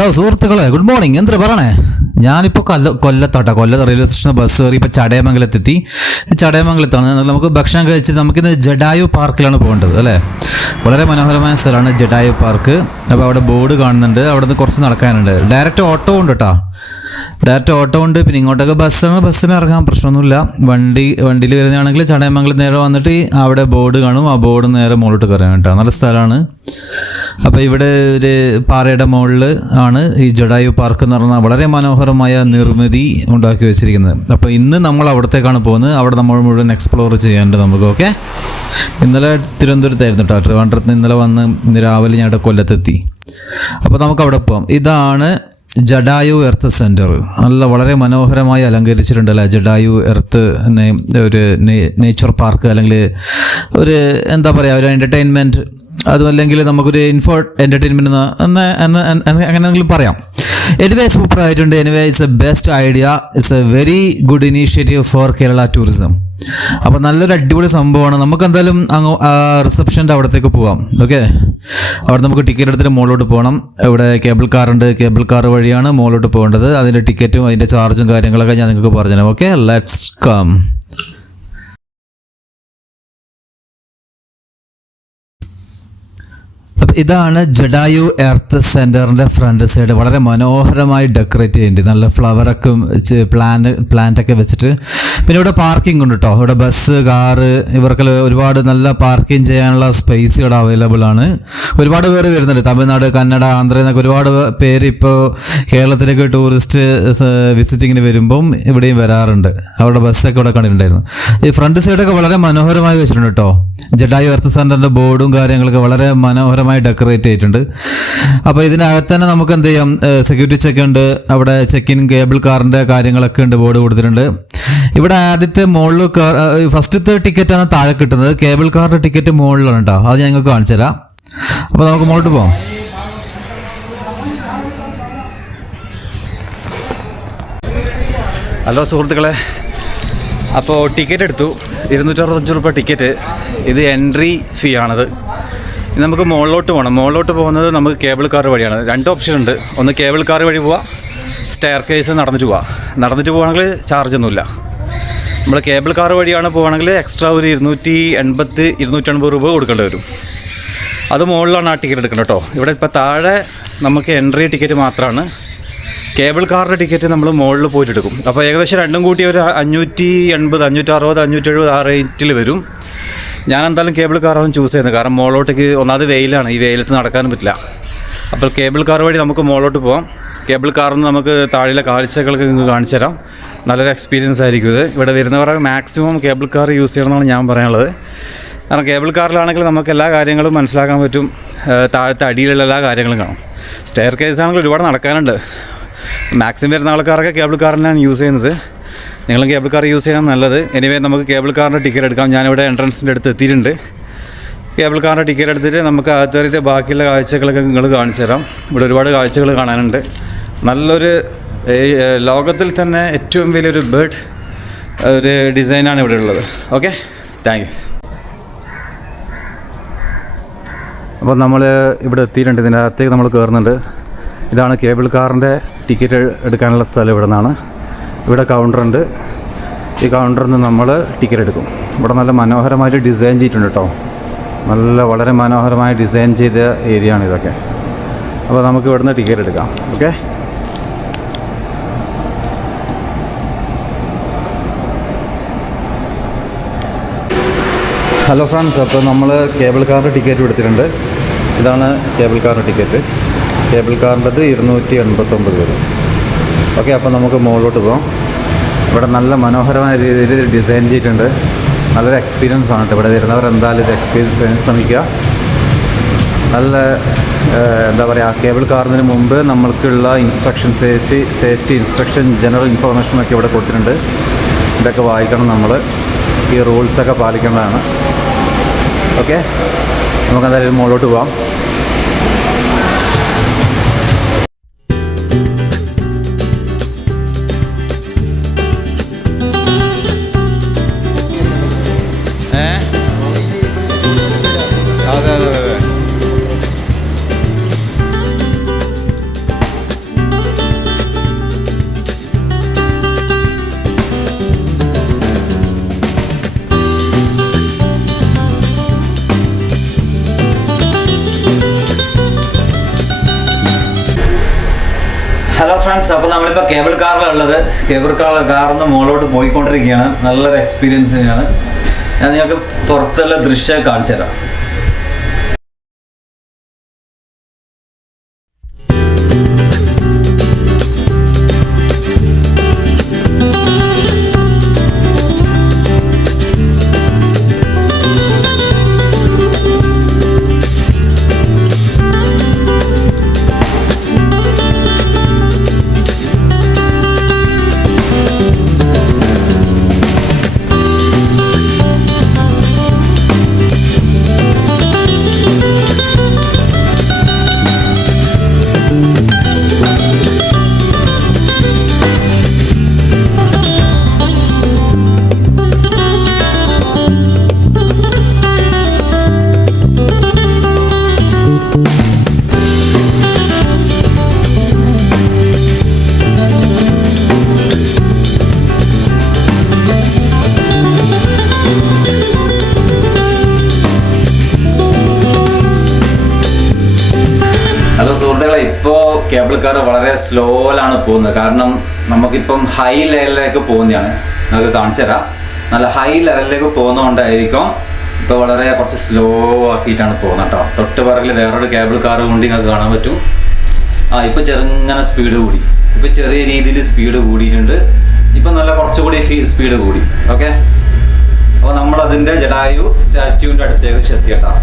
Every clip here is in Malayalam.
ഹലോ സുഹൃത്തുക്കളെ, ഗുഡ് മോർണിംഗ്. എന്തിനാ പറയണേ? ഞാനിപ്പോൾ കൊല്ലത്തോട്ടാ. കൊല്ലത്ത് റെയിൽവേ സ്റ്റേഷൻ ബസ് കയറി ഇപ്പോൾ ചടയമംഗലത്തെത്തി. ചടയമംഗലത്താണ് നമുക്ക് ഭക്ഷണം കഴിച്ച് നമുക്കിന്ന് ജഡായു പാർക്കിലാണ് പോകേണ്ടത് അല്ലേ. വളരെ മനോഹരമായ സ്ഥലമാണ് ജഡായു പാർക്ക്. അപ്പോൾ അവിടെ ബോർഡ് കാണുന്നുണ്ട്. അവിടെ നിന്ന് കുറച്ച് നടക്കാനുണ്ട്. ഡയറക്റ്റ് ഓട്ടോ ഉണ്ട് കേട്ടോ. ഡയറക്റ്റ് ഓട്ടോ ഉണ്ട്. പിന്നെ ഇങ്ങോട്ടൊക്കെ ബസ്സിന് ഇറങ്ങാൻ പ്രശ്നമൊന്നുമില്ല. വണ്ടിയിൽ വരുന്നതാണെങ്കിൽ ചടയമംഗലത്ത് നേരെ വന്നിട്ട് അവിടെ ബോർഡ് കാണും. ആ ബോർഡ് നേരെ മുകളിലോട്ട് കയറാൻ കേട്ടോ. നല്ല സ്ഥലമാണ്. അപ്പോൾ ഇവിടെ ഒരു പാറയുടെ മുകളിൽ ആണ് ഈ ജഡായു പാർക്ക് എന്ന് പറഞ്ഞാൽ വളരെ മനോഹരമായ നിർമ്മിതി ഉണ്ടാക്കി വെച്ചിരിക്കുന്നത്. അപ്പോൾ ഇന്ന് നമ്മൾ അവിടത്തേക്കാണ് പോകുന്നത്. അവിടെ നമ്മൾ മുഴുവൻ എക്സ്പ്ലോർ ചെയ്യാനുണ്ട് നമുക്ക്. ഓക്കെ, ഇന്നലെ തിരുവനന്തപുരത്തായിരുന്നു കേട്ടോ. ട്രിവാൻഡ്രത്ത് ഇന്നലെ വന്ന് ഇന്ന് രാവിലെ ഞാൻ കൊല്ലത്തെത്തി. അപ്പോൾ നമുക്ക് അവിടെ പോകാം. ഇതാണ് ജഡായു എർത്ത് സെൻറ്റർ. നല്ല വളരെ മനോഹരമായി അലങ്കരിച്ചിട്ടുണ്ട് അല്ലേ. ജഡായു എർത്ത് ഒരു നേച്ചർ പാർക്ക്, അല്ലെങ്കിൽ ഒരു എന്താ പറയുക, ഒരു എൻ്റർടൈൻമെൻറ്റ്, അതുമല്ലെങ്കിൽ നമുക്കൊരു എൻ്റർടൈൻമെൻറ്റ് അങ്ങനെയെങ്കിലും പറയാം. എനിവേ സൂപ്പർ ആയിട്ടുണ്ട്. Anyway it's A best idea. It's A very good initiative four Kerala tourism. അപ്പോൾ നല്ലൊരു അടിപൊളി സംഭവമാണ്. നമുക്ക് എന്തായാലും അങ്ങ് റിസപ്ഷൻ്റെ അവിടത്തേക്ക് പോവാം. ഓക്കെ, അവിടെ നമുക്ക് ടിക്കറ്റ് എടുത്തിട്ട് മുകളിലോട്ട് പോകണം. ഇവിടെ കേബിൾ കാറുണ്ട്. കേബിൾ കാർ വഴിയാണ് മുകളിലോട്ട് പോകേണ്ടത്. അതിൻ്റെ ടിക്കറ്റും അതിൻ്റെ ചാർജും കാര്യങ്ങളൊക്കെ ഞാൻ നിങ്ങൾക്ക് പറഞ്ഞുതരാം. Okay, let's come. ഇതാണ് ജഡായു എർത്ത് സെൻറ്ററിൻ്റെ ഫ്രണ്ട് സൈഡ്. വളരെ മനോഹരമായി ഡെക്കറേറ്റ് ചെയ്യുന്നുണ്ട്. നല്ല ഫ്ലവറൊക്കെ പ്ലാന്റൊക്കെ വെച്ചിട്ട്. പിന്നെ ഇവിടെ പാർക്കിംഗ് ഉണ്ട് കേട്ടോ. ഇവിടെ ബസ്, കാറ്, ഇവർക്കെല്ലാം ഒരുപാട് നല്ല പാർക്കിംഗ് ചെയ്യാനുള്ള സ്പേസ് ഇവിടെ അവൈലബിൾ ആണ്. ഒരുപാട് പേര് വരുന്നുണ്ട്. തമിഴ്നാട്, കന്നഡ, ആന്ധ്രയിൽ നിന്നൊക്കെ ഒരുപാട് പേര് ഇപ്പോൾ കേരളത്തിലേക്ക് ടൂറിസ്റ്റ് വിസിറ്റിങ്ങിന് വരുമ്പം ഇവിടെയും വരാറുണ്ട്. അവരുടെ ബസ്സൊക്കെ ഇവിടെ കണ്ടിട്ടുണ്ടായിരുന്നു. ഈ ഫ്രണ്ട് സൈഡൊക്കെ വളരെ മനോഹരമായി വെച്ചിട്ടുണ്ട് കേട്ടോ. ജഡായു എർത്ത് സെൻറ്ററിൻ്റെ ബോർഡും കാര്യങ്ങളൊക്കെ വളരെ മനോഹരമായി ഡെക്കറേറ്റ് ചെയ്തിട്ടുണ്ട്. അപ്പോൾ ഇതിനകത്ത് തന്നെ നമുക്ക് എന്ത് ചെയ്യാം, സെക്യൂരിറ്റി ചെക്ക് ഉണ്ട്. അവിടെ ചെക്ക് ഇൻ കേബിൾ കാറിൻ്റെ കാര്യങ്ങളൊക്കെ ഉണ്ട്, ബോർഡ് കൊടുത്തിട്ടുണ്ട്. ഇവിടെ ആദ്യത്തെ മുകളിൽ ഫസ്റ്റത്തെ ടിക്കറ്റാണ് താഴെ കിട്ടുന്നത്. കേബിൾ കാറിൻ്റെ ടിക്കറ്റ് മുകളിലാണ് കേട്ടോ. അത് ഞങ്ങൾക്ക് കാണിച്ചു തരാം. അപ്പോൾ നമുക്ക് മുകളിലോട്ട് പോകാം. ഹലോ സുഹൃത്തുക്കളെ, അപ്പോൾ ടിക്കറ്റ് എടുത്തു. 265 രൂപ ടിക്കറ്റ്. ഇത് എൻട്രി ഫീ ആണത്. ഇത് നമുക്ക് മുകളിലോട്ട് പോകണം. മുകളിലോട്ട് പോകുന്നത് നമുക്ക് കേബിൾ കാർ വഴിയാണ്. 2 ഓപ്ഷൻ ഉണ്ട്. ഒന്ന് കേബിൾ കാർ വഴി പോവാം, സ്റ്റെയർ കേസ് നടന്നിട്ട് പോവാം. നടന്നിട്ട് പോവുകയാണെങ്കിൽ ചാർജൊന്നുമില്ല. നമ്മൾ കേബിൾ കാർ വഴിയാണ് പോകുകയാണെങ്കിൽ എക്സ്ട്രാ ഒരു 280 രൂപ കൊടുക്കേണ്ടി വരും. അത് മുകളിലാണ് ആ ടിക്കറ്റ് എടുക്കുന്നത് കേട്ടോ. ഇവിടെ ഇപ്പോൾ താഴെ നമുക്ക് എൻട്രി ടിക്കറ്റ് മാത്രമാണ്. കേബിൾ കാറിൻ്റെ ടിക്കറ്റ് നമ്മൾ മുകളിൽ പോയിട്ട് എടുക്കും. അപ്പോൾ ഏകദേശം രണ്ടും കൂട്ടി ഒരു 580, 560, 570 ആ റേറ്റിൽ വരും. ഞാൻ എന്തായാലും കേബിൾ കാറാണ് ചൂസ് ചെയ്യുന്നത്. കാരണം മുകളിലോട്ടേക്ക് ഒന്നാമത് വെയിലാണ്. ഈ വെയിലത്ത് നടക്കാനും പറ്റില്ല. അപ്പോൾ കേബിൾ കാർ വഴി നമുക്ക് മുകളിലോട്ട് പോകാം. കേബിൾ കാറിൽ നിന്ന് നമുക്ക് താഴെയുള്ള കാഴ്ചകളൊക്കെ നിങ്ങൾക്ക് കാണിച്ചു തരാം. നല്ലൊരു എക്സ്പീരിയൻസ് ആയിരിക്കും ഇത്. ഇവിടെ വരുന്നവർ മാക്സിമം കേബിൾ കാർ യൂസ് ചെയ്യണമെന്നാണ് ഞാൻ പറയാനുള്ളത്. കാരണം കേബിൾ കാറിലാണെങ്കിൽ നമുക്ക് എല്ലാ കാര്യങ്ങളും മനസ്സിലാക്കാൻ പറ്റും. താഴത്തെ അടിയിലുള്ള എല്ലാ കാര്യങ്ങളും കാണും. സ്റ്റെയർ കേസ് ആണെങ്കിൽ ഒരുപാട് നടക്കാനുണ്ട്. മാക്സിമം വരുന്ന ആൾക്കാരൊക്കെ കേബിൾ കാറിനാണ് യൂസ് ചെയ്യുന്നത്. നിങ്ങളും കേബിൾ കാർ യൂസ് ചെയ്യാൻ നല്ലത്. എനിവേ നമുക്ക് കേബിൾ കാറിൻ്റെ ടിക്കറ്റ് എടുക്കാം. ഞാനിവിടെ എൻട്രൻസിൻ്റെ അടുത്ത് എത്തിയിട്ടുണ്ട്. കേബിൾ കാറിൻ്റെ ടിക്കറ്റ് എടുത്തിട്ട് നമുക്ക് അകത്തേറിയിട്ട് ബാക്കിയുള്ള കാഴ്ചകളൊക്കെ നിങ്ങൾ കാണിച്ചു തരാം. ഇവിടെ ഒരുപാട് കാഴ്ചകൾ കാണാനുണ്ട്. നല്ലൊരു ലോകത്തിൽ തന്നെ ഏറ്റവും വലിയൊരു ബേർഡ് ഒരു ഡിസൈനാണ് ഇവിടെ ഉള്ളത്. Okay, thank you. അപ്പോൾ നമ്മൾ ഇവിടെ എത്തിയിട്ടുണ്ട്. ഇതിൻ്റെ അകത്തേക്ക് നമ്മൾ കയറുന്നുണ്ട്. ഇതാണ് കേബിൾ കാറിൻ്റെ ടിക്കറ്റ് എടുക്കാനുള്ള സ്ഥലം. ഇവിടെ നിന്നാണ്. ഇവിടെ കൗണ്ടറുണ്ട്. ഈ കൗണ്ടറിൽ നിന്ന് നമ്മൾ ടിക്കറ്റ് എടുക്കും. ഇവിടെ നല്ല മനോഹരമായിട്ട് ഡിസൈൻ ചെയ്തിട്ടുണ്ട് കേട്ടോ. വളരെ മനോഹരമായി ഡിസൈൻ ചെയ്ത ഏരിയ ആണ് ഇതൊക്കെ. അപ്പോൾ നമുക്ക് ഇവിടുന്ന് ടിക്കറ്റ് എടുക്കാം. Okay, hello friends. അപ്പോൾ നമ്മൾ കേബിൾ കാറിൻ്റെ ടിക്കറ്റ് എടുത്തിട്ടുണ്ട്. ഇതാണ് കേബിൾ കാറിൻ്റെ ടിക്കറ്റ്. കേബിൾ കാറിൻ്റെത് 289 വരും. ഓക്കെ, അപ്പോൾ നമുക്ക് മുകളിലോട്ട് പോകാം. ഇവിടെ നല്ല മനോഹരമായ രീതിയിൽ ഡിസൈൻ ചെയ്തിട്ടുണ്ട്. നല്ലൊരു എക്സ്പീരിയൻസ് ആണ്. ഇവിടെ വരുന്നവർ എന്തായാലും ഇത് എക്സ്പീരിയൻസ് ചെയ്യാൻ ശ്രമിക്കുക. നല്ല എന്താ പറയുക, കേബിൾ കാറിന് മുമ്പ് നമ്മൾക്കുള്ള ഇൻസ്ട്രക്ഷൻ, സേഫ്റ്റി ഇൻസ്ട്രക്ഷൻ, ജനറൽ ഇൻഫർമേഷനൊക്കെ ഇവിടെ കൊടുത്തിട്ടുണ്ട്. ഇതൊക്കെ വായിക്കണം. നമ്മൾ ഈ റൂൾസൊക്കെ പാലിക്കേണ്ടതാണ്. ഓക്കെ, നമുക്ക് എന്തായാലും മുകളിലോട്ട് പോകാം. ഫ്രണ്ട്സ്, അപ്പോൾ നമ്മളിപ്പോൾ കേബിൾ കാറിലുള്ളത്. കേബിൾ കാറിൽ നിന്ന് മുകളിലോട്ട് പോയിക്കൊണ്ടിരിക്കുകയാണ്. നല്ലൊരു എക്സ്പീരിയൻസ് തന്നെയാണ്. ഞാൻ നിങ്ങൾക്ക് പുറത്തുള്ള ദൃശ്യം കാണിച്ചു തരാം. ഹലോ സുഹൃത്തുക്കളെ, ഇപ്പോൾ കേബിൾ കാർ വളരെ സ്ലോയിലാണ് പോകുന്നത്. കാരണം നമുക്കിപ്പം ഹൈ ലെവലിലേക്ക് പോകുന്നതാണ്. നിങ്ങൾക്ക് കാണിച്ചു തരാം. നല്ല ഹൈ ലെവലിലേക്ക് പോകുന്നതുകൊണ്ടായിരിക്കും ഇപ്പോൾ വളരെ കുറച്ച് സ്ലോ ആക്കിയിട്ടാണ് പോകുന്നത് കേട്ടോ. തൊട്ട് പിറകിൽ വേറൊരു കേബിൾ കാർ കൊണ്ട് നിങ്ങൾക്ക് കാണാൻ പറ്റും. ഇപ്പോൾ ചെറുങ്ങനെ സ്പീഡ് കൂടി. ഇപ്പോൾ ചെറിയ രീതിയിൽ സ്പീഡ് കൂടിയിട്ടുണ്ട്. ഇപ്പം നല്ല കുറച്ചുകൂടി സ്പീഡ് കൂടി. ഓക്കെ, അപ്പോൾ നമ്മളതിൻ്റെ ജടായു സ്റ്റാച്യുവിൻ്റെ അടുത്തേക്ക് എത്തി കേട്ടോ.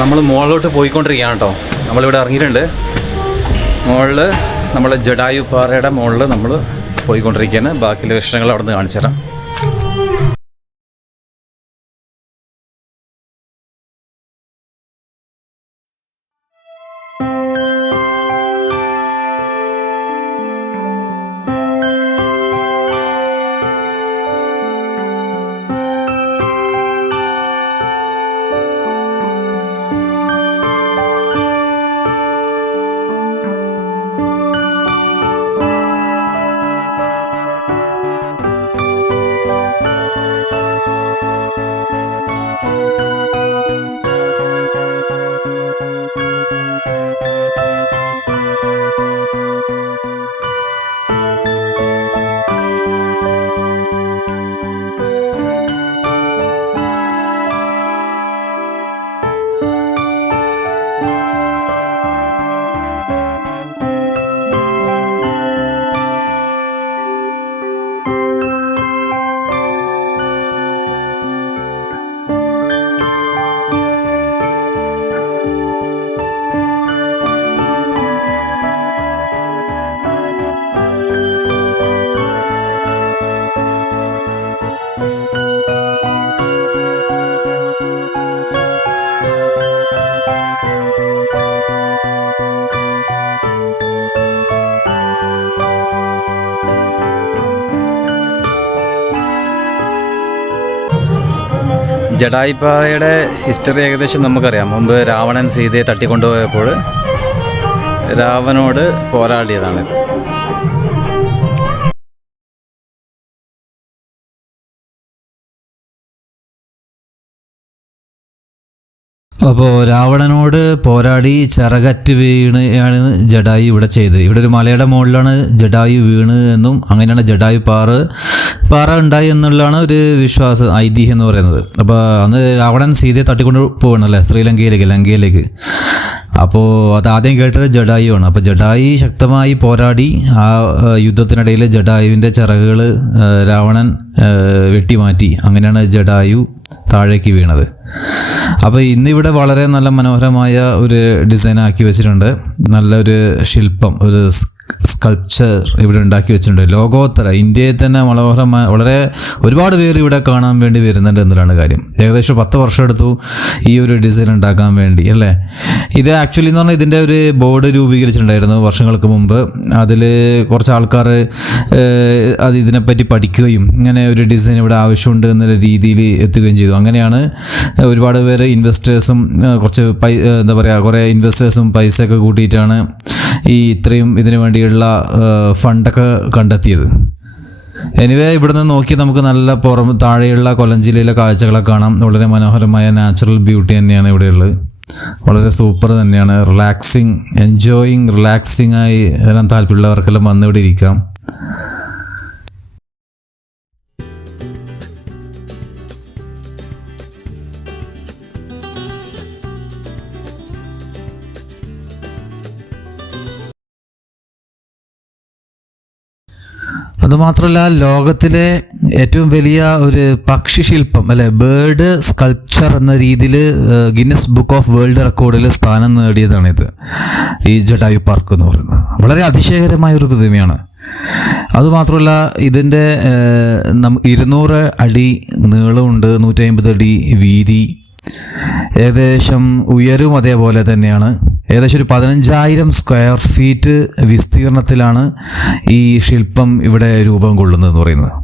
നമ്മൾ മുകളിലോട്ട് പോയിക്കൊണ്ടിരിക്കുകയാണ് കേട്ടോ. നമ്മളിവിടെ ഇറങ്ങിയിട്ടുണ്ട്. മുകളിൽ നമ്മൾ ജടായു പാറയുടെ മുകളിൽ നമ്മൾ പോയിക്കൊണ്ടിരിക്കുകയാണ്. ബാക്കിയുള്ള വിഷയങ്ങൾ അവിടെ നിന്ന് കാണിച്ചു തരാം. ജടായുപ്പാറയുടെ ഹിസ്റ്ററി ഏകദേശം നമുക്കറിയാം. മുമ്പ് രാവണൻ സീതയെ തട്ടിക്കൊണ്ടുപോയപ്പോൾ രാവണനോട് പോരാടിയതാണിത്. അപ്പോൾ രാവണനോട് പോരാടി ചിറകറ്റ് വീണ് ജടായു ഇവിടെ ചെയ്തത്. ഇവിടെ ഒരു മലയുടെ മുകളിലാണ് ജടായു വീണ് എന്നും അങ്ങനെയാണ് ജടായു പാറ ഉണ്ടായി എന്നുള്ളതാണ് ഒരു വിശ്വാസം, ഐതിഹ്യം എന്ന് പറയുന്നത്. അപ്പോൾ അന്ന് രാവണൻ സീതയെ തട്ടിക്കൊണ്ട് പോകണല്ലേ ലങ്കയിലേക്ക്. അപ്പോൾ അത് ആദ്യം കേട്ടത് ജടായു ആണ്. അപ്പോൾ ജടായു ശക്തമായി പോരാടി ആ യുദ്ധത്തിനിടയിൽ ജടായുവിൻ്റെ ചിറകുകൾ രാവണൻ വെട്ടിമാറ്റി. അങ്ങനെയാണ് ജടായു താഴേക്ക് വീണത്. അപ്പോൾ ഇന്നിവിടെ വളരെ നല്ല മനോഹരമായ ഒരു ഡിസൈൻ ആക്കി വെച്ചിട്ടുണ്ട്. നല്ലൊരു ശില്പം, ഒരു സ്കൾപ്ചർ ഇവിടെ ഉണ്ടാക്കി വെച്ചിട്ടുണ്ട്. ലോകോത്തര, ഇന്ത്യയിൽ തന്നെ മനോഹരമായ, വളരെ ഒരുപാട് പേര് ഇവിടെ കാണാൻ വേണ്ടി വരുന്നുണ്ട് എന്നതാണ് കാര്യം. ഏകദേശം 10 വർഷം എടുത്തു ഈ ഒരു ഡിസൈൻ ഉണ്ടാക്കാൻ വേണ്ടി, അല്ലേ? ഇത് ആക്ച്വലി എന്ന് പറഞ്ഞാൽ ഇതിൻ്റെ ഒരു ബോർഡ് രൂപീകരിച്ചിട്ടുണ്ടായിരുന്നു വർഷങ്ങൾക്ക് മുമ്പ്. അതിൽ കുറച്ച് ആൾക്കാർ അത് ഇതിനെപ്പറ്റി പഠിക്കുകയും ഇങ്ങനെ ഒരു ഡിസൈൻ ഇവിടെ ആവശ്യമുണ്ട് എന്നുള്ള രീതിയിൽ എത്തുകയും ചെയ്തു. അങ്ങനെയാണ് ഒരുപാട് പേര് ഇൻവെസ്റ്റേഴ്സും കുറച്ച് എന്താ പറയുക, കുറേ ഇൻവെസ്റ്റേഴ്സും പൈസയൊക്കെ കൂട്ടിയിട്ടാണ് ഈ ഇത്രയും ഇതിനു വേണ്ടിയുള്ള ഫണ്ടൊക്കെ കണ്ടെത്തിയത്. എനിവേ, ഇവിടെ നിന്ന് നോക്കി നമുക്ക് നല്ല താഴെയുള്ള കൊല്ലം ജില്ലയിലെ കാഴ്ചകളൊക്കെ കാണാം. വളരെ മനോഹരമായ നാച്ചുറൽ ബ്യൂട്ടി തന്നെയാണ് ഇവിടെയുള്ളത്. വളരെ സൂപ്പർ തന്നെയാണ്. റിലാക്സിങ് ആയി വരാൻ താല്പര്യമുള്ളവർക്കെല്ലാം വന്ന് ഇവിടെ ഇരിക്കാം. അതുമാത്രമല്ല, ലോകത്തിലെ ഏറ്റവും വലിയ ഒരു പക്ഷിശില്പം, അല്ലെ, ബേർഡ് സ്കൾപ്ചർ എന്ന രീതിയിൽ ഗിന്നസ് ബുക്ക് ഓഫ് വേൾഡ് റെക്കോർഡിൽ സ്ഥാനം നേടിയതാണിത്. ഈ ജടായു പാർക്ക് എന്ന് പറയുന്നത് വളരെ അതിശയകരമായ ഒരു പ്രതിമയാണ്. അതുമാത്രമല്ല, ഇതിൻ്റെ 200 അടി നീളമുണ്ട്, 150 അടി വീതി, ഏകദേശം ഉയരും അതേപോലെ തന്നെയാണ്. ഏകദേശം ഒരു 15,000 സ്ക്വയർ ഫീറ്റ് വിസ്തീർണത്തിലാണ് ഈ ശില്പം ഇവിടെ രൂപം കൊള്ളുന്നതെന്ന് പറയുന്നത്.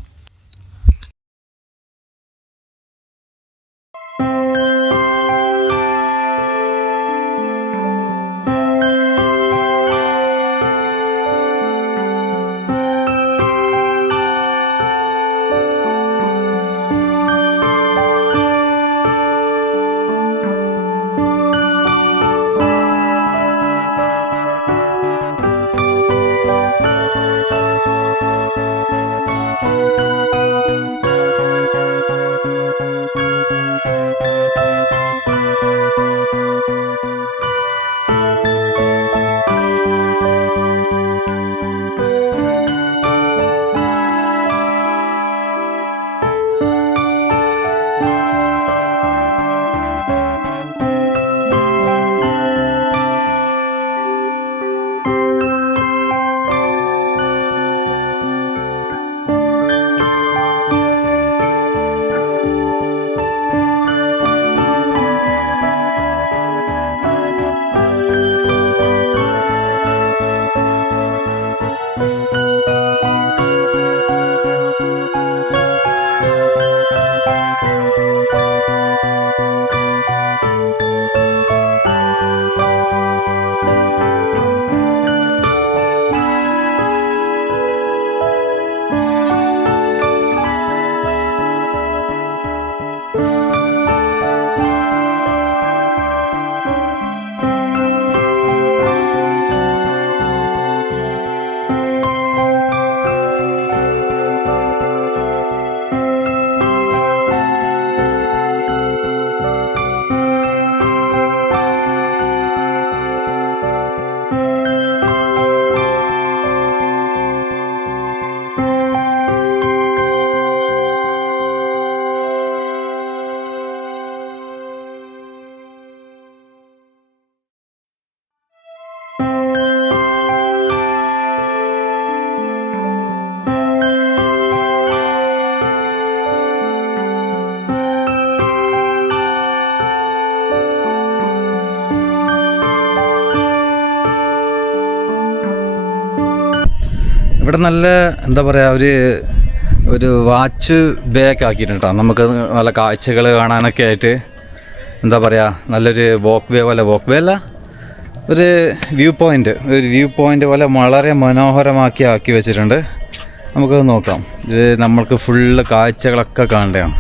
ഇവിടെ നല്ല എന്താ പറയുക, ഒരു വാച്ച് ബാക്ക് ആക്കിയിട്ടുണ്ട്. നമുക്ക് നല്ല കാഴ്ചകൾ കാണാനൊക്കെ ആയിട്ട് എന്താ പറയുക, നല്ലൊരു വോക്ക് വേ അല്ല, ഒരു വ്യൂ പോയിൻ്റ് പോലെ വളരെ മനോഹരമാക്കി ആക്കി വെച്ചിട്ടുണ്ട്. നമുക്കത് നോക്കാം. ഇത് നമ്മൾക്ക് ഫുള്ള് കാഴ്ചകളൊക്കെ കാണേണ്ടതാണ്.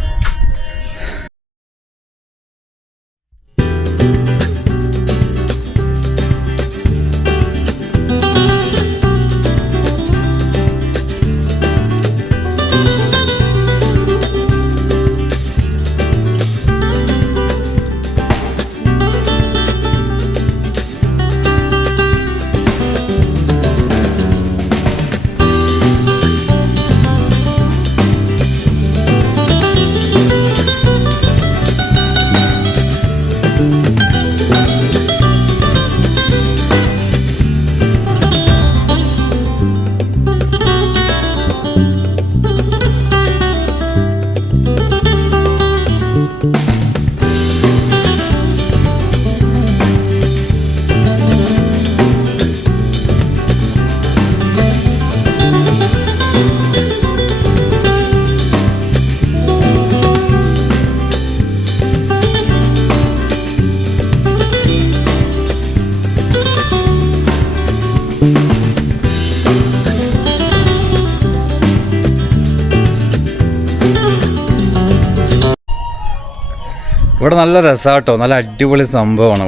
ഇവിടെ നല്ല രസമാട്ടോ, നല്ല അടിപൊളി സംഭവമാണ്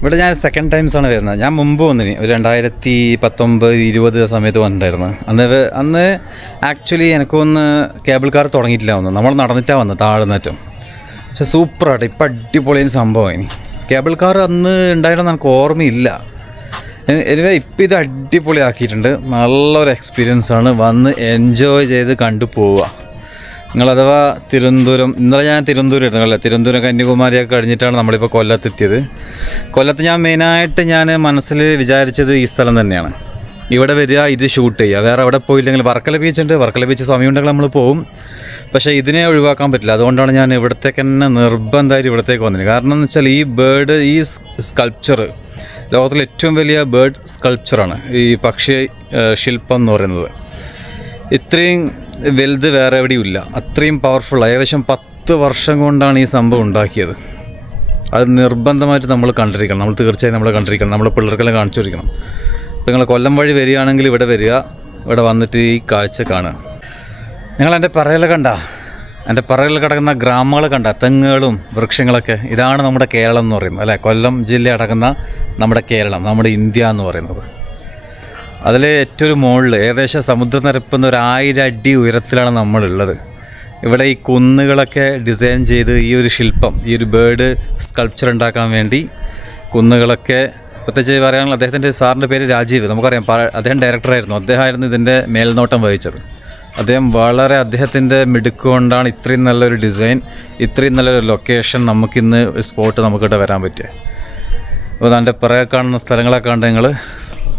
ഇവിടെ ഞാൻ സെക്കൻഡ് ടൈംസാണ് വരുന്നത്. ഞാൻ മുമ്പ് വന്നിന് ഒരു 2019-20 സമയത്ത് വന്നിട്ടുണ്ടായിരുന്നു. അന്ന് ആക്ച്വലി എനിക്കൊന്ന് കേബിൾ കാർ തുടങ്ങിയിട്ടില്ല വന്നു, നമ്മൾ നടന്നിട്ടാണ് വന്നത് താഴ്ന്നേറ്റം. പക്ഷെ സൂപ്പറായിട്ട് ഇപ്പം അടിപൊളിയൊരു സംഭവമായി. കേബിൾ കാർ അന്ന് ഉണ്ടായിട്ടൊന്നും എനിക്ക് ഓർമ്മയില്ല. എനിവേ ഇപ്പം ഇത് അടിപൊളിയാക്കിയിട്ടുണ്ട്. നല്ലൊരു എക്സ്പീരിയൻസാണ്, വന്ന് എൻജോയ് ചെയ്ത് കണ്ടു പോവുക. നിങ്ങളഥവാ തിരുവനന്തപുരം, ഇന്നലെ ഞാൻ തിരുവനന്തപുരം തിരുവനന്തപുരം കന്യാകുമാരിയൊക്കെ കഴിഞ്ഞിട്ടാണ് നമ്മളിപ്പോൾ കൊല്ലത്തെത്തിയത്. കൊല്ലത്ത് ഞാൻ മെയിനായിട്ട് മനസ്സിൽ വിചാരിച്ചത് ഈ സ്ഥലം തന്നെയാണ്. ഇവിടെ വരിക, ഇത് ഷൂട്ട് ചെയ്യുക, വേറെ എവിടെ പോയില്ലെങ്കിൽ വർക്കല ബീച്ചുണ്ട്, വർക്കല ബീച്ച് സമയമുണ്ടെങ്കിൽ നമ്മൾ പോവും. പക്ഷേ ഇതിനെ ഒഴിവാക്കാൻ പറ്റില്ല. അതുകൊണ്ടാണ് ഞാൻ ഇവിടത്തേക്ക് തന്നെ നിർബന്ധമായിട്ട് ഇവിടത്തേക്ക് വന്നത്. കാരണം എന്ന് വെച്ചാൽ ഈ ബേർഡ്, ഈ സ്കൾപ്ചർ ലോകത്തിലെ ഏറ്റവും വലിയ ബേർഡ് സ്കൾപ്ചറാണ് ഈ പക്ഷി ശില്പം എന്ന് പറയുന്നത്. ഇത്രയും വലുത് വേറെ എവിടെയും ഇല്ല, അത്രയും പവർഫുൾ. ഏകദേശം 10 വർഷം കൊണ്ടാണ് ഈ സംഭവം ഉണ്ടാക്കിയത്. അത് നിർബന്ധമായിട്ട് നമ്മൾ കണ്ടിരിക്കണം, നമ്മൾ തീർച്ചയായും നമ്മൾ കണ്ടിരിക്കണം, നമ്മൾ പിള്ളേർക്കെല്ലാം കാണിച്ചു കൊടുക്കണം. നിങ്ങൾ കൊല്ലം വഴി വരികയാണെങ്കിൽ ഇവിടെ വരിക, ഇവിടെ വന്നിട്ട് ഈ കാഴ്ച കാണുക. നിങ്ങൾ എൻ്റെ പറയൽ കണ്ട, എൻ്റെ പറയൽ കിടക്കുന്ന ഗ്രാമങ്ങൾ കണ്ട, തെങ്ങുകളും വൃക്ഷങ്ങളൊക്കെ, ഇതാണ് നമ്മുടെ കേരളം എന്ന് പറയുന്നത് അല്ലേ. കൊല്ലം ജില്ല അടങ്ങുന്ന നമ്മുടെ കേരളം, നമ്മുടെ ഇന്ത്യ എന്ന് പറയുന്നത്. അതിൽ ഏറ്റവും മുകളിൽ ഏകദേശം സമുദ്രനിരപ്പിൽ 1000 അടി ഉയരത്തിലാണ് നമ്മളുള്ളത്. ഇവിടെ ഈ കുന്നുകളൊക്കെ ഡിസൈൻ ചെയ്ത് ഈ ഒരു ശില്പം, ഈ ഒരു ബേർഡ് സ്കൾപ്ചർ ഉണ്ടാക്കാൻ വേണ്ടി കുന്നുകളൊക്കെ, പ്രത്യേകിച്ച് പറയുകയാണെങ്കിൽ അദ്ദേഹത്തിൻ്റെ സാറിൻ്റെ പേര് രാജീവ്, നമുക്കറിയാം, അദ്ദേഹം ഡയറക്ടറായിരുന്നു. അദ്ദേഹമായിരുന്നു ഇതിൻ്റെ മേൽനോട്ടം വഹിച്ചത്. അദ്ദേഹത്തിൻ്റെ മിടുക്ക് കൊണ്ടാണ് ഇത്രയും നല്ലൊരു ഡിസൈൻ, ഇത്രയും നല്ലൊരു ലൊക്കേഷൻ നമുക്കിന്ന് സ്പോട്ട് നമുക്കിവിടെ വരാൻ പറ്റിയത്. അപ്പോൾ എൻ്റെ പിറകെ കാണുന്ന സ്ഥലങ്ങളൊക്കെ കണ്ട് നിങ്ങൾ,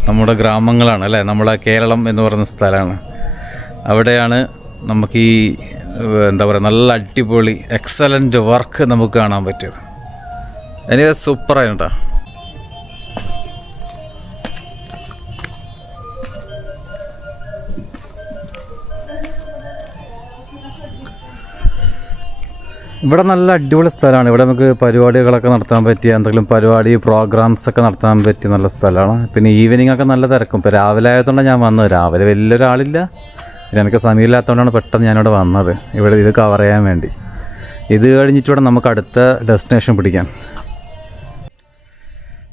നമ്മുടെ ഗ്രാമങ്ങളാണ് അല്ലേ, നമ്മളെ കേരളം എന്ന് പറയുന്ന സ്ഥലമാണ്. അവിടെയാണ് നമുക്ക് ഈ എന്താ പറയുക, നല്ല അടിപൊളി എക്സലൻ്റ് വർക്ക് നമുക്ക് കാണാൻ പറ്റിയത്. എനിക്ക് സൂപ്പറായിട്ടാ. ഇവിടെ നല്ല അടിപൊളി സ്ഥലമാണ്. ഇവിടെ നമുക്ക് പരിപാടികളൊക്കെ നടത്താൻ പറ്റിയ, എന്തെങ്കിലും പ്രോഗ്രാംസൊക്കെ നടത്താൻ പറ്റിയ നല്ല സ്ഥലമാണ്. പിന്നെ ഈവനിങ് ഒക്കെ നല്ല തിരക്കും. ഇപ്പോൾ രാവിലെ ആയതുകൊണ്ടാണ് ഞാൻ വന്നത്. രാവിലെ വലിയൊരാളില്ല, പിന്നെ എനിക്ക് സമയമില്ലാത്തതുകൊണ്ടാണ് പെട്ടെന്ന് ഞാനിവിടെ വന്നത്, ഇവിടെ ഇത് കവർ ചെയ്യാൻ വേണ്ടി. ഇത് കഴിഞ്ഞിട്ട് ഇവിടെ നമുക്ക് അടുത്ത ഡെസ്റ്റിനേഷൻ പിടിക്കാം.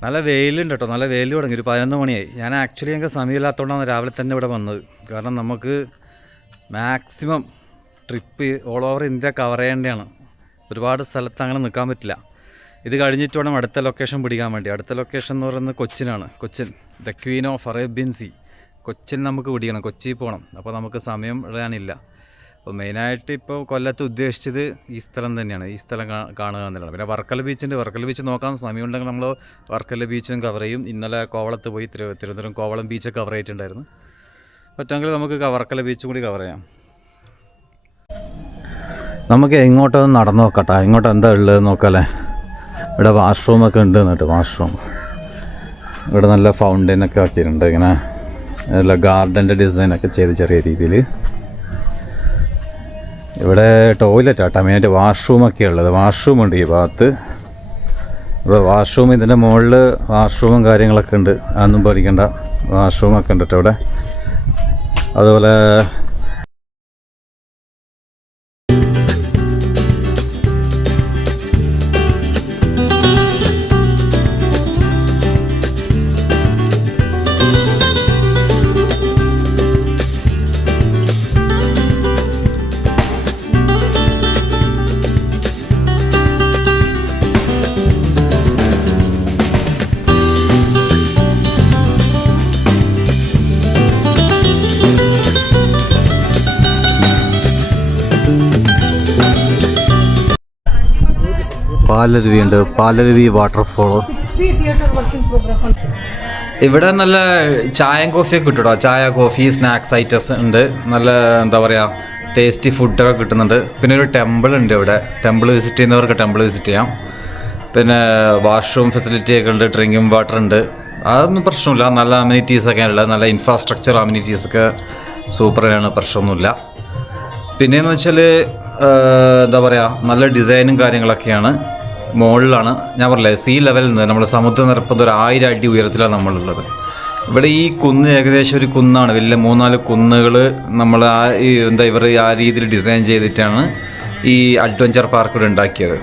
നല്ല വെയിലുണ്ട് കേട്ടോ, നല്ല വെയിൽ തുടങ്ങി. ഒരു 11 മണിയായി. ഞാൻ ആക്ച്വലി എനിക്ക് സമയമില്ലാത്തതുകൊണ്ടാണ് രാവിലെ തന്നെ ഇവിടെ വന്നത്. കാരണം നമുക്ക് maximum trip all over India cover ചെയ്യേണ്ടതാണ്. ഒരുപാട് സ്ഥലത്ത് അങ്ങനെ നിൽക്കാൻ പറ്റില്ല. ഇത് കഴിഞ്ഞിട്ട് വേണം അടുത്ത ലൊക്കേഷൻ പിടിക്കാൻ വേണ്ടി. അടുത്ത ലൊക്കേഷൻ എന്ന് പറയുന്നത് കൊച്ചിനാണ്. Cochin, the queen of Arabian Sea. Cochin നമുക്ക് പിടിക്കണം, കൊച്ചിയിൽ പോകണം. അപ്പോൾ നമുക്ക് സമയം ഇടാനില്ല. അപ്പോൾ മെയിനായിട്ട് ഇപ്പോൾ കൊല്ലത്ത് ഉദ്ദേശിച്ചത് ഈ സ്ഥലം തന്നെയാണ്, ഈ സ്ഥലം കാണുക എന്നുള്ളതാണ്. പിന്നെ വർക്കല ബീച്ചുണ്ട്, വർക്കല ബീച്ച് നോക്കാൻ സമയമുണ്ടെങ്കിൽ നമ്മൾ വർക്കല ബീച്ചും കവർ ചെയ്യും. ഇന്നലെ കോവളത്ത് പോയി തിരുവനന്തപുരം കോവളം ബീച്ച് കവർ ചെയ്തിട്ടുണ്ടായിരുന്നു. പറ്റുമെങ്കിൽ നമുക്ക് വർക്കല ബീച്ചും കൂടി കവർ ചെയ്യാം. നമുക്ക് എങ്ങോട്ടൊന്ന് നടന്നു നോക്കട്ടെ, ഇങ്ങോട്ട് എന്താ ഉള്ളത് നോക്കാമല്ലേ. ഇവിടെ വാഷ്റൂമൊക്കെ ഉണ്ട് എന്നിട്ട്, വാഷ്റൂം ഇവിടെ നല്ല ഫൗണ്ടൈനൊക്കെ ആക്കിയിട്ടുണ്ട്. ഇങ്ങനെ നല്ല ഗാർഡൻ്റെ ഡിസൈനൊക്കെ ചെയ്ത് ചെറിയ രീതിയിൽ. ഇവിടെ ടോയ്ലറ്റാട്ടോ മെയിനായിട്ട്, വാഷ്റൂമൊക്കെ ഉള്ളത്. വാഷ്റൂമുണ്ട് ഈ ഭാഗത്ത്. അപ്പോൾ വാഷ്റൂം, ഇതിൻ്റെ മുകളിൽ വാഷ്റൂമും കാര്യങ്ങളൊക്കെ ഉണ്ട്, അതൊന്നും പേടിക്കണ്ട. വാഷ്റൂമൊക്കെ ഉണ്ട് കേട്ടോ ഇവിടെ. അതുപോലെ പാലരുവിയുണ്ട്, പാലരുവി വാട്ടർഫോൾ. ഇവിടെ നല്ല ചായയും കോഫിയൊക്കെ കിട്ടും കേട്ടോ. ചായ, കോഫി, സ്നാക്സ് ഐറ്റംസ് ഉണ്ട്. നല്ല എന്താ പറയുക, ടേസ്റ്റി ഫുഡൊക്കെ കിട്ടുന്നുണ്ട്. പിന്നെ ഒരു ടെമ്പിൾ ഉണ്ട് ഇവിടെ. ടെമ്പിൾ വിസിറ്റ് ചെയ്യുന്നവർക്ക് ടെമ്പിൾ വിസിറ്റ് ചെയ്യാം. പിന്നെ വാഷ്റൂം ഫെസിലിറ്റി ഒക്കെ ഉണ്ട്, ഡ്രിങ്കിങ് വാട്ടർ ഉണ്ട്. അതൊന്നും പ്രശ്നമില്ല. നല്ല അമ്യൂണിറ്റീസൊക്കെ ഉള്ളത്, നല്ല ഇൻഫ്രാസ്ട്രക്ചർ അമ്യൂണിറ്റീസൊക്കെ സൂപ്പറാണ്, പ്രശ്നമൊന്നുമില്ല. പിന്നെയെന്ന് വെച്ചാൽ എന്താ പറയുക, നല്ല ഡിസൈനും കാര്യങ്ങളൊക്കെയാണ്. മുകളിലാണ്, ഞാൻ പറഞ്ഞില്ലേ, സീ ലെവലിൽ നിന്ന് നമ്മൾ സമുദ്രനിരപ്പിൽ 1000 അടി ഉയരത്തിലാണ് നമ്മളുള്ളത്. ഇവിടെ ഈ കുന്ന് ഏകദേശം ഒരു കുന്നാണ്, വലിയ 3-4 കുന്നുകൾ നമ്മൾ ഇവർ ആ രീതിയിൽ ഡിസൈൻ ചെയ്തിട്ടാണ് ഈ അഡ്വഞ്ചർ പാർക്ക് ഇവിടെ ഉണ്ടാക്കിയത്.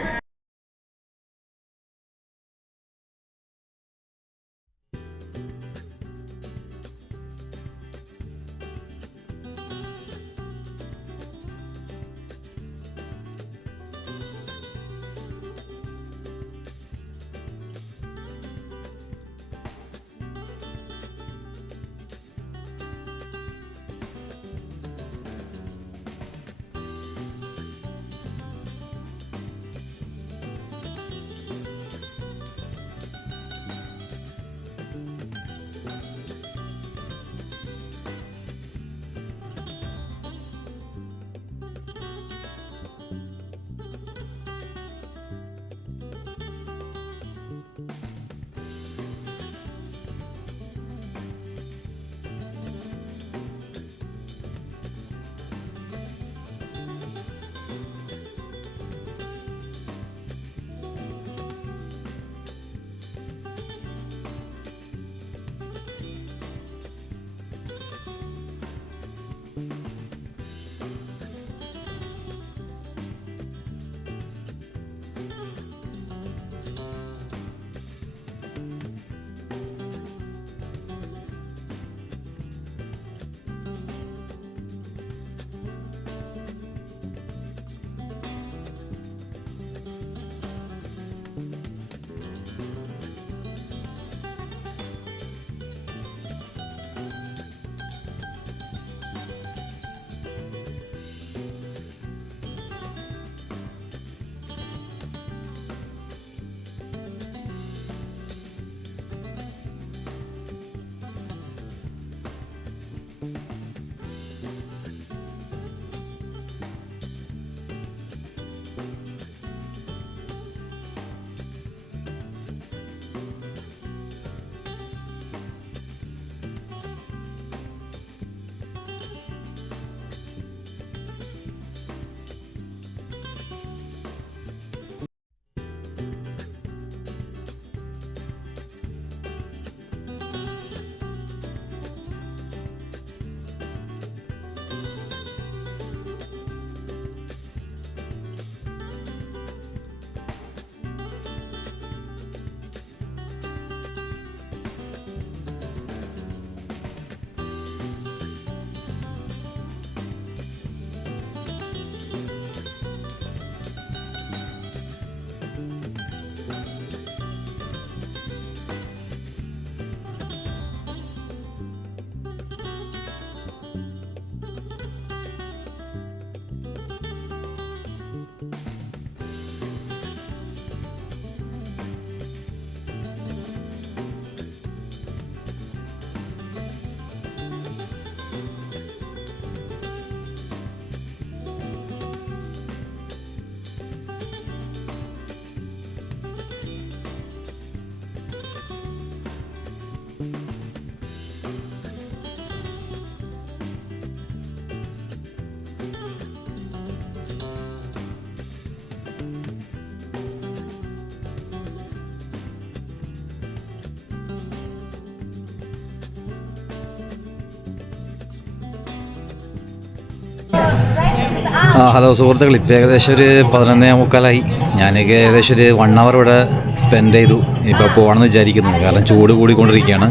ഹലോ സുഹൃത്തുക്കൾ, ഇപ്പോൾ ഏകദേശം ഒരു 11:45. ഞാനൊക്കെ ഏകദേശം ഒരു 1 hour ഇവിടെ സ്പെൻഡ് ചെയ്തു. ഇപ്പോൾ പോകണമെന്ന് വിചാരിക്കുന്നു, കാരണം ചൂട് കൂടിക്കൊണ്ടിരിക്കുകയാണ്.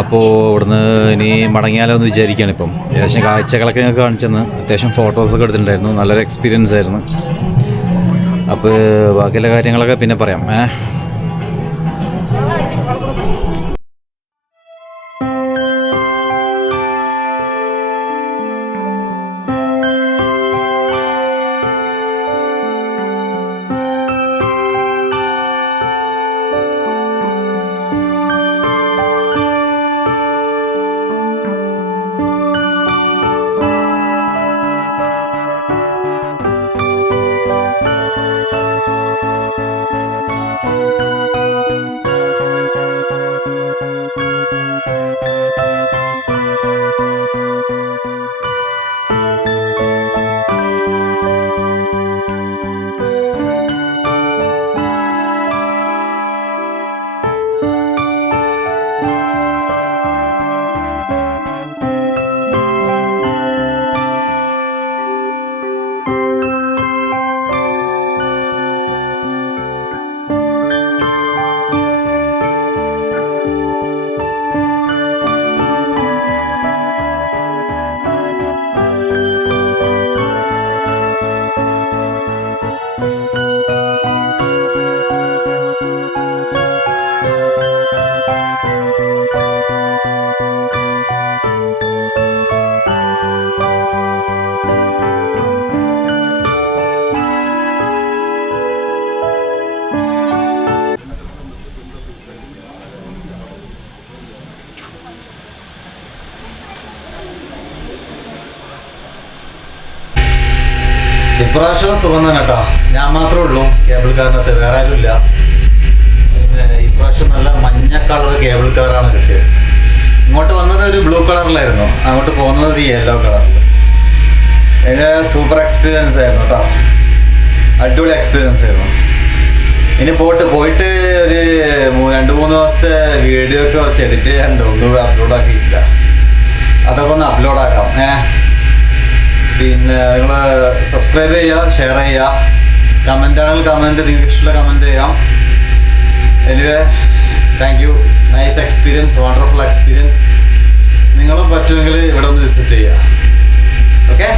അപ്പോൾ ഇവിടുന്ന് ഇനി മടങ്ങിയാലോ എന്ന് വിചാരിക്കുകയാണ്. ഇപ്പം ഏകദേശം കാഴ്ചകളൊക്കെ ഞങ്ങൾക്ക് കാണിച്ചെന്ന്, അത്യാവശ്യം ഫോട്ടോസൊക്കെ എടുത്തിട്ടുണ്ടായിരുന്നു. നല്ലൊരു എക്സ്പീരിയൻസ് ആയിരുന്നു. അപ്പോൾ ബാക്കിയുള്ള കാര്യങ്ങളൊക്കെ പിന്നെ പറയാം. ഇപ്രാവശ്യം സുഖം തന്നെ കേട്ടോ. ഞാൻ മാത്രമേ ഉള്ളൂ കേബിൾ കാറിനകത്ത്, വേറെ ആരും ഇല്ല. പിന്നെ ഇപ്രാവശ്യം നല്ല മഞ്ഞ കളർ കേബിൾ കാറാണ് കിട്ടിയത്. ഇങ്ങോട്ട് വന്നത് ഒരു ബ്ലൂ കളറിലായിരുന്നു, അങ്ങോട്ട് പോകുന്നത് ഒരു യെല്ലോ കളറിൽ. അതിന് സൂപ്പർ എക്സ്പീരിയൻസ് ആയിരുന്നു കേട്ടോ, അടിപൊളി എക്സ്പീരിയൻസ് ആയിരുന്നു. ഇനി പോയിട്ട് ഒരു 2-3 ദിവസത്തെ വീഡിയോ ഒക്കെ കുറച്ച് എഡിറ്റ് ചെയ്യാനുണ്ട്, ഒന്നും അപ്ലോഡ് ആക്കിയിട്ടില്ല. അതൊക്കെ ഒന്ന് അപ്ലോഡ് ആക്കാം. പിന്നെ നിങ്ങൾ സബ്സ്ക്രൈബ് ചെയ്യുക, ഷെയർ ചെയ്യുക, കമൻ്റ് ആണെങ്കിൽ കമൻറ്റ്, നിങ്ങൾക്ക് ഇഷ്ടമുള്ള കമൻറ്റ് ചെയ്യാം. Anyway thank you. Nice experience, wonderful experience. നിങ്ങളും പറ്റുമെങ്കിൽ ഇവിടെ ഒന്ന് വിസിറ്റ് ചെയ്യുക. ഓക്കെ.